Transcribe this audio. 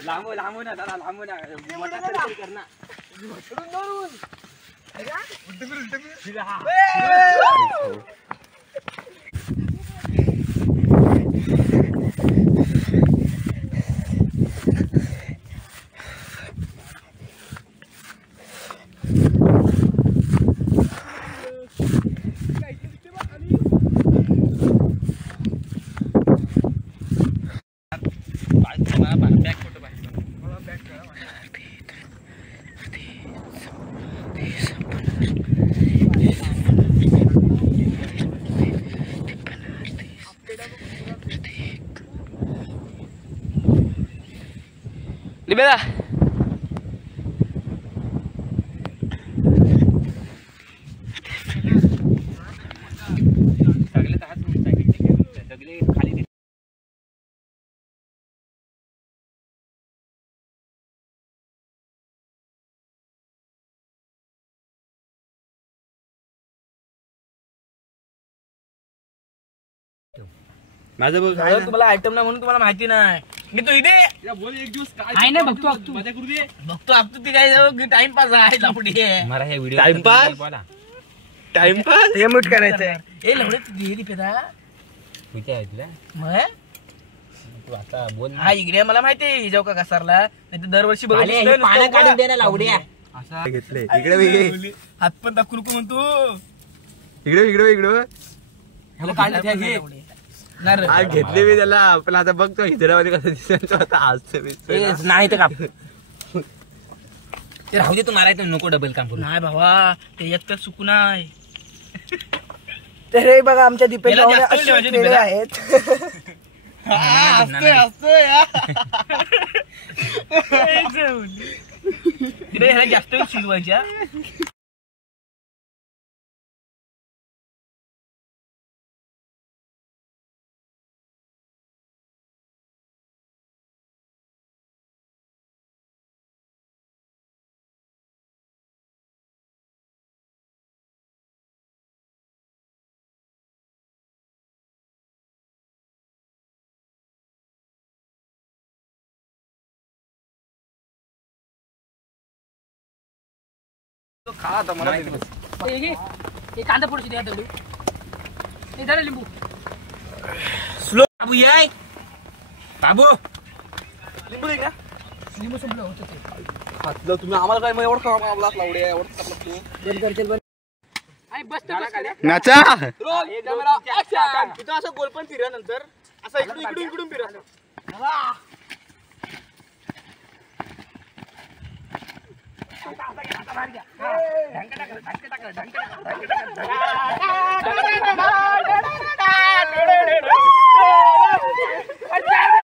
लांबू लांबू ना दादा लांबू ना मोठा तरी कर ना Libera. सगळे तर हात सगळे खाली माझं बघ तुम्हाला आयटम ना म्हणून तुम्हाला माहिती नाही मी तो इथे बोल एक दिवस काय नाही बघतो मजा करू दे बघतो आपतो ती काय टाइमपास आहे लापडी मला हे व्हिडिओ टाइमपास हे म्यूट करायचंय ए लवडे तू दिली पेदा माहिती आहे तुला मग तू आता बोल हा इकडे मला माहिती आहे जाऊ का घसरला नाही तर दरवर्षी बघ पाणी काढून दे ना लावड्या असा घेतले इकडे हात पण दाखवू नको म्हणतो इकडे इकडे इकडे ह्याला काढलं घे घेतले मी त्याला पण आता बघतो हैदराबादी कसं दिसायचं आता आज नाही तर का ते राहू दे तू मारायचं नको डबल काम करू नाही भावा ते एक तर चुकू नाही तर बघा आमच्या दीपेश आहेत जास्त शिजवायच्या खा आता मला कांदा फोडशी द्या दगडू हे झालं लिंबू स्लो बाबू ये बाबू लिंबू दे का लिंबू संपलं होतं ते खातलं तुम्ही आम्हाला काय एवढं खावा आपला लावडे एवढं आणि बस नाचा कॅमेरा ऍक्शन इथं असं गोल पण फिरा नंतर असं इकडून इकडून फिरा ढंक टाक